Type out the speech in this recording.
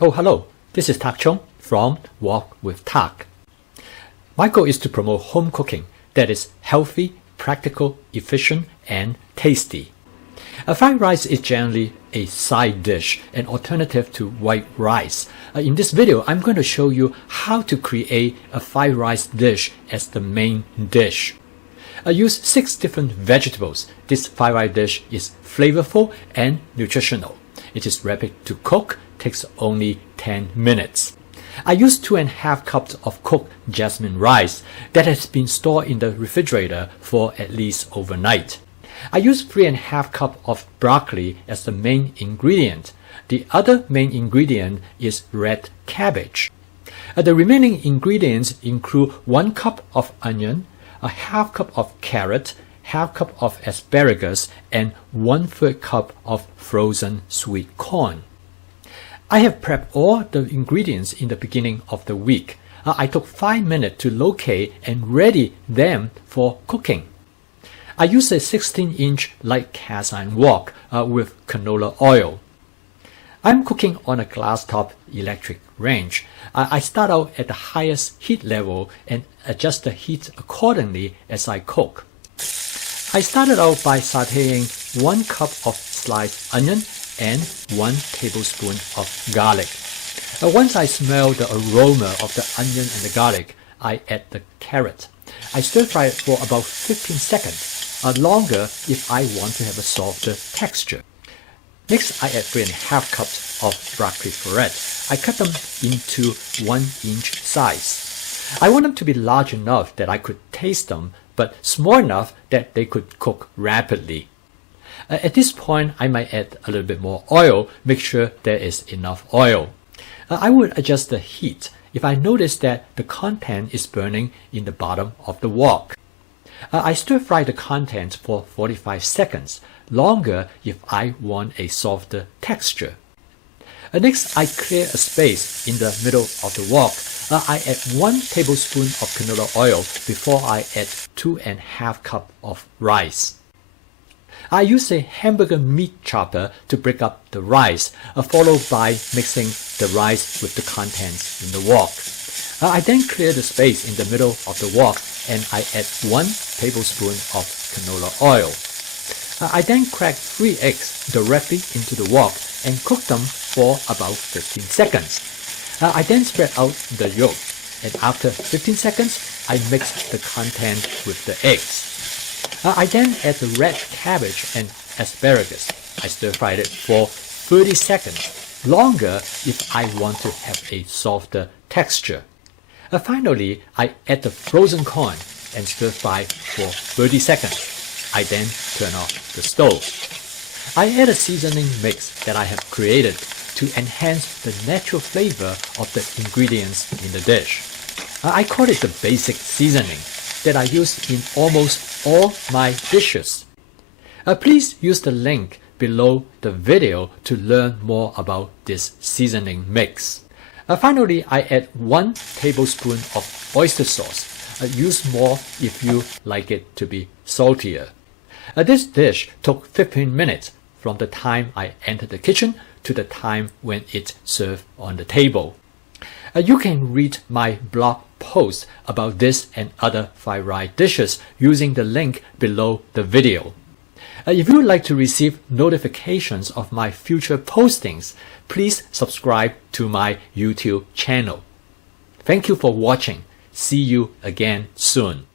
Oh, hello. This is Tak Chung from Walk with Tak. My goal is to promote home cooking that is healthy, practical, efficient, and tasty. Fried rice is generally a side dish, an alternative to white rice. In this video, I'm going to show you how to create a fried rice dish as the main dish. I use 6 different vegetables. This fried rice dish is flavorful and nutritional. It is rapid to cook, takes only 10 minutes. I use 2.5 cups of cooked jasmine rice that has been stored in the refrigerator for at least overnight. I use 3.5 cups of broccoli as the main ingredient. The other main ingredient is red cabbage. The remaining ingredients include 1 cup of onion, a half cup of carrot, half cup of asparagus, and 1/3 cup of frozen sweet corn. I have prepped all the ingredients in the beginning of the week. I took 5 minutes to locate and ready them for cooking. I use a 16-inch light cast iron wok with canola oil. I'm cooking on a glass top electric range. I start out at the highest heat level and adjust the heat accordingly as I cook. I started out by sauteing 1 cup of sliced onion and 1 tablespoon of garlic. Once I smell the aroma of the onion and the garlic, I add the carrot. I stir fry it for about 15 seconds, longer if I want to have a softer texture. Next, I add 3.5 cups of broccoli florets. I cut them into 1-inch size. I want them to be large enough that I could taste them, but small enough that they could cook rapidly. At this point, I might add a little bit more oil, make sure there is enough oil. I would adjust the heat if I notice that the content is burning in the bottom of the wok. I stir fry the contents for 45 seconds, longer if I want a softer texture. Next, I clear a space in the middle of the wok. I add 1 tablespoon of canola oil before I add 2.5 cups of rice. I use a hamburger meat chopper to break up the rice, followed by mixing the rice with the contents in the wok. I then clear the space in the middle of the wok and I add 1 tablespoon of canola oil. I then crack 3 eggs directly into the wok and cook them for about 15 seconds. I then spread out the yolk, and after 15 seconds, I mix the content with the eggs. I then add the red cabbage and asparagus. I stir fry it for 30 seconds, longer if I want to have a softer texture. Finally, I add the frozen corn and stir fry for 30 seconds. I then turn off the stove. I add a seasoning mix that I have created to enhance the natural flavor of the ingredients in the dish. I call it the basic seasoning that I use in almost all my dishes. Please use the link below the video to learn more about this seasoning mix. Finally, I add 1 tablespoon of oyster sauce. Use more if you like it to be saltier. This dish took 15 minutes from the time I entered the kitchen to the time when it's served on the table. You can read my blog post about this and other fried rice dishes using the link below the video. If you would like to receive notifications of my future postings, please subscribe to my YouTube channel. Thank you for watching. See you again soon.